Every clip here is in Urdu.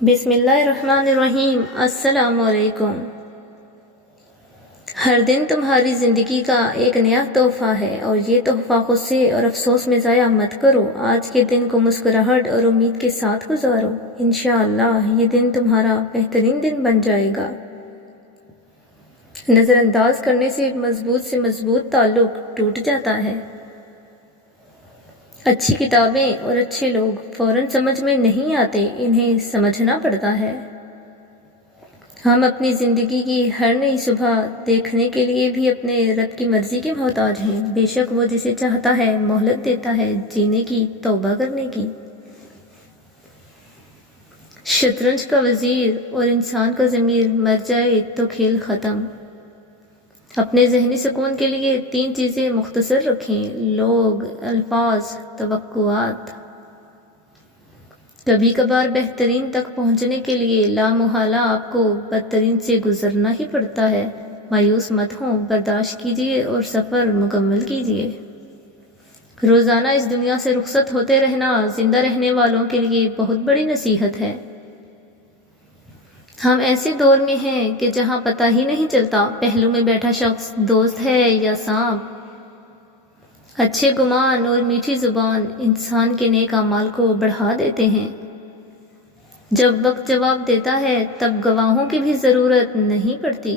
بسم اللہ الرحمن الرحیم۔ السلام علیکم۔ ہر دن تمہاری زندگی کا ایک نیا تحفہ ہے، اور یہ تحفہ غصے اور افسوس میں ضائع مت کرو۔ آج کے دن کو مسکراہٹ اور امید کے ساتھ گزارو۔ انشاءاللہ یہ دن تمہارا بہترین دن بن جائے گا۔ نظر انداز کرنے سے مضبوط تعلق ٹوٹ جاتا ہے۔ اچھی کتابیں اور اچھے لوگ فوراً سمجھ میں نہیں آتے، انہیں سمجھنا پڑتا ہے۔ ہم اپنی زندگی کی ہر نئی صبح دیکھنے کے لیے بھی اپنے رب کی مرضی کے محتاج ہیں۔ بے شک وہ جسے چاہتا ہے مہلت دیتا ہے جینے کی، توبہ کرنے کی۔ شطرنج کا وزیر اور انسان کا ضمیر مر جائے تو کھیل ختم۔ اپنے ذہنی سکون کے لیے 3 چیزیں مختصر رکھیں: لوگ، الفاظ، توقعات۔ کبھی کبھار بہترین تک پہنچنے کے لیے لامحالہ آپ کو بدترین سے گزرنا ہی پڑتا ہے۔ مایوس مت ہوں، برداشت کیجیے اور سفر مکمل کیجیے۔ روزانہ اس دنیا سے رخصت ہوتے رہنا زندہ رہنے والوں کے لیے بہت بڑی نصیحت ہے۔ ہم ایسے دور میں ہیں کہ جہاں پتہ ہی نہیں چلتا پہلو میں بیٹھا شخص دوست ہے یا سانپ۔ اچھے گمان اور میٹھی زبان انسان کے نیک اعمال کو بڑھا دیتے ہیں۔ جب وقت جواب دیتا ہے تب گواہوں کی بھی ضرورت نہیں پڑتی۔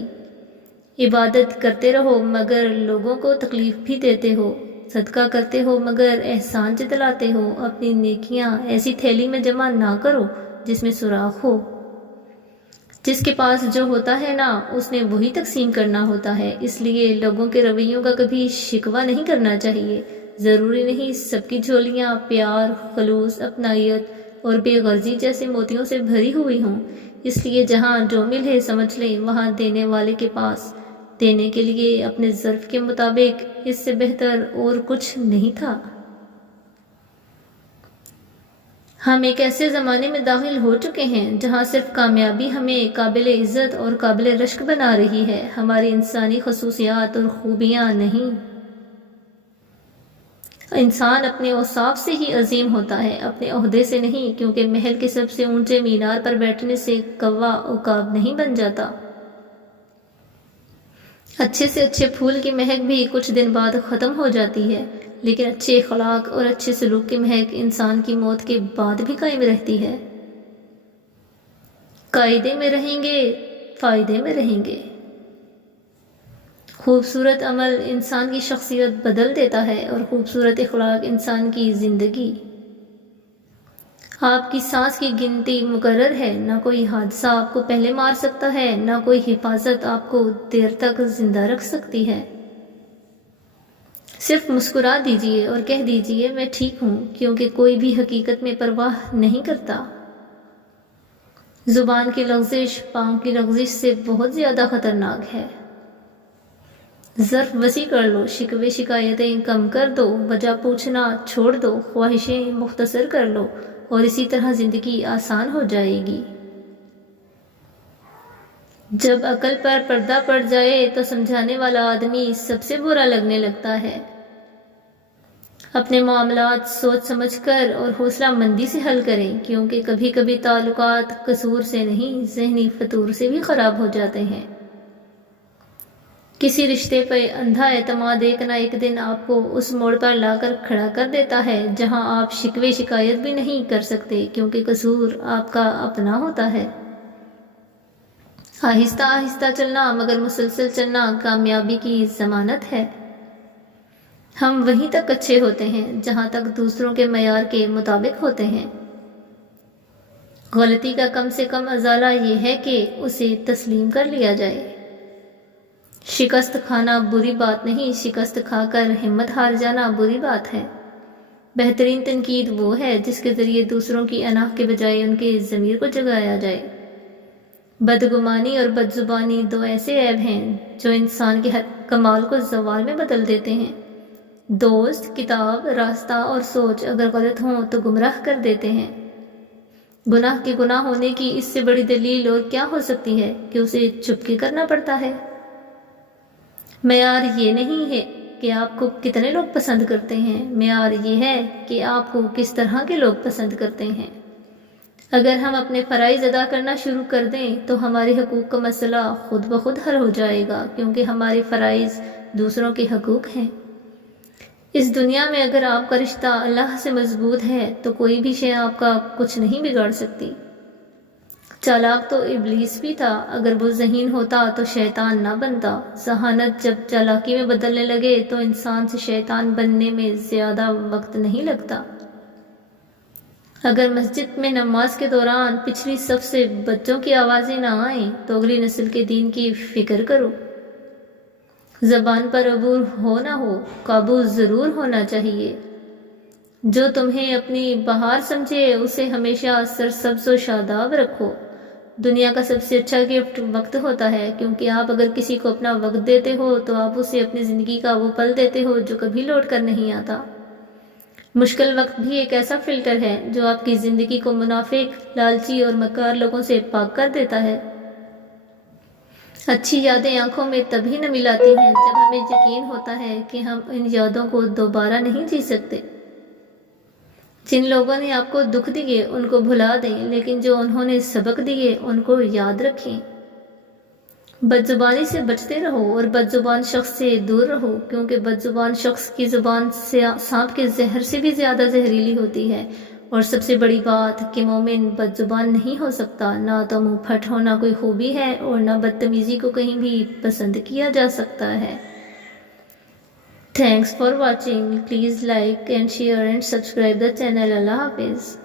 عبادت کرتے رہو مگر لوگوں کو تکلیف بھی دیتے ہو، صدقہ کرتے ہو مگر احسان جتلاتے ہو۔ اپنی نیکیاں ایسی تھیلی میں جمع نہ کرو جس میں سوراخ ہو۔ جس کے پاس جو ہوتا ہے نا، اس نے وہی تقسیم کرنا ہوتا ہے، اس لیے لوگوں کے رویوں کا کبھی شکوہ نہیں کرنا چاہیے۔ ضروری نہیں سب کی جھولیاں پیار، خلوص، اپنائیت اور بے غرضی جیسے موتیوں سے بھری ہوئی ہوں۔ اس لیے جہاں جو ملے سمجھ لیں وہاں دینے والے کے پاس دینے کے لیے اپنے ظرف کے مطابق اس سے بہتر اور کچھ نہیں تھا۔ ہم ایک ایسے زمانے میں داخل ہو چکے ہیں جہاں صرف کامیابی ہمیں قابل عزت اور قابل رشک بنا رہی ہے، ہماری انسانی خصوصیات اور خوبیاں نہیں۔ انسان اپنے اوصاف سے ہی عظیم ہوتا ہے، اپنے عہدے سے نہیں، کیونکہ محل کے سب سے اونچے مینار پر بیٹھنے سے کوا عقاب نہیں بن جاتا۔ اچھے سے اچھے پھول کی مہک بھی کچھ دن بعد ختم ہو جاتی ہے، لیکن اچھے اخلاق اور اچھے سلوک کی مہک انسان کی موت کے بعد بھی قائم رہتی ہے۔ قاعدے میں رہیں گے، فائدے میں رہیں گے۔ خوبصورت عمل انسان کی شخصیت بدل دیتا ہے اور خوبصورت اخلاق انسان کی زندگی۔ آپ کی سانس کی گنتی مقرر ہے، نہ کوئی حادثہ آپ کو پہلے مار سکتا ہے، نہ کوئی حفاظت آپ کو دیر تک زندہ رکھ سکتی ہے۔ صرف مسکرا دیجئے اور کہہ دیجئے میں ٹھیک ہوں، کیونکہ کوئی بھی حقیقت میں پرواہ نہیں کرتا۔ زبان کی لغزش پاؤں کی لغزش سے بہت زیادہ خطرناک ہے۔ ظرف وسیع کر لو، شکوے شکایتیں کم کر دو، وجہ پوچھنا چھوڑ دو، خواہشیں مختصر کر لو، اور اسی طرح زندگی آسان ہو جائے گی۔ جب عقل پر پردہ پڑ جائے تو سمجھانے والا آدمی سب سے برا لگنے لگتا ہے۔ اپنے معاملات سوچ سمجھ کر اور حوصلہ مندی سے حل کریں، کیونکہ کبھی کبھی تعلقات قصور سے نہیں، ذہنی فطور سے بھی خراب ہو جاتے ہیں۔ کسی رشتے پہ اندھا اعتماد ایک نہ ایک دن آپ کو اس موڑ پر لا کر کھڑا کر دیتا ہے جہاں آپ شکوے شکایت بھی نہیں کر سکتے، کیونکہ قصور آپ کا اپنا ہوتا ہے۔ آہستہ آہستہ چلنا مگر مسلسل چلنا کامیابی کی ضمانت ہے۔ ہم وہیں تک اچھے ہوتے ہیں جہاں تک دوسروں کے معیار کے مطابق ہوتے ہیں۔ غلطی کا کم سے کم ازالہ یہ ہے کہ اسے تسلیم کر لیا جائے۔ شکست کھانا بری بات نہیں، شکست کھا کر ہمت ہار جانا بری بات ہے۔ بہترین تنقید وہ ہے جس کے ذریعے دوسروں کی انا کے بجائے ان کے ضمیر کو جگایا جائے۔ بدگمانی اور بدزبانی 2 ایسے عیب ہیں جو انسان کے ہر کمال کو زوال میں بدل دیتے ہیں۔ دوست، کتاب، راستہ اور سوچ اگر غلط ہوں تو گمراہ کر دیتے ہیں۔ گناہ کے گناہ ہونے کی اس سے بڑی دلیل اور کیا ہو سکتی ہے کہ اسے چھپ کے کرنا پڑتا ہے۔ معیار یہ نہیں ہے کہ آپ کو کتنے لوگ پسند کرتے ہیں، معیار یہ ہے کہ آپ کو کس طرح کے لوگ پسند کرتے ہیں۔ اگر ہم اپنے فرائض ادا کرنا شروع کر دیں تو ہمارے حقوق کا مسئلہ خود بخود حل ہو جائے گا، کیونکہ ہمارے فرائض دوسروں کے حقوق ہیں۔ اس دنیا میں اگر آپ کا رشتہ اللہ سے مضبوط ہے تو کوئی بھی شے آپ کا کچھ نہیں بگاڑ سکتی۔ چالاک تو ابلیس بھی تھا، اگر وہ ذہین ہوتا تو شیطان نہ بنتا۔ ذہانت جب چالاکی میں بدلنے لگے تو انسان سے شیطان بننے میں زیادہ وقت نہیں لگتا۔ اگر مسجد میں نماز کے دوران پچھلی صف سے بچوں کی آوازیں نہ آئیں تو اگلی نسل کے دین کی فکر کرو۔ زبان پر عبور ہو نہ ہو، قابو ضرور ہونا چاہیے۔ جو تمہیں اپنی بہار سمجھے اسے ہمیشہ سرسبز و شاداب رکھو۔ دنیا کا سب سے اچھا گفٹ وقت ہوتا ہے، کیونکہ آپ اگر کسی کو اپنا وقت دیتے ہو تو آپ اسے اپنی زندگی کا وہ پل دیتے ہو جو کبھی لوٹ کر نہیں آتا۔ مشکل وقت بھی ایک ایسا فلٹر ہے جو آپ کی زندگی کو منافق، لالچی اور مکار لوگوں سے پاک کر دیتا ہے۔ اچھی یادیں آنکھوں میں تبھی نمی لاتی ہیں جب ہمیں یقین ہوتا ہے کہ ہم ان یادوں کو دوبارہ نہیں جی سکتے۔ جن لوگوں نے آپ کو دکھ دیے ان کو بھلا دیں، لیکن جو انہوں نے سبق دیے ان کو یاد رکھیں۔ بد زبانی سے بچتے رہو اور بد زبان شخص سے دور رہو، کیونکہ بد زبان شخص کی زبان سانپ کے زہر سے بھی زیادہ زہریلی ہوتی ہے۔ اور سب سے بڑی بات کہ مومن بد زبان نہیں ہو سکتا، نہ تو منہ پھٹ ہونا کوئی خوبی ہے اور نہ بدتمیزی کو کہیں بھی پسند کیا جا سکتا ہے۔ Thanks for watching. Please like and share and subscribe the channel. Allah Hafiz.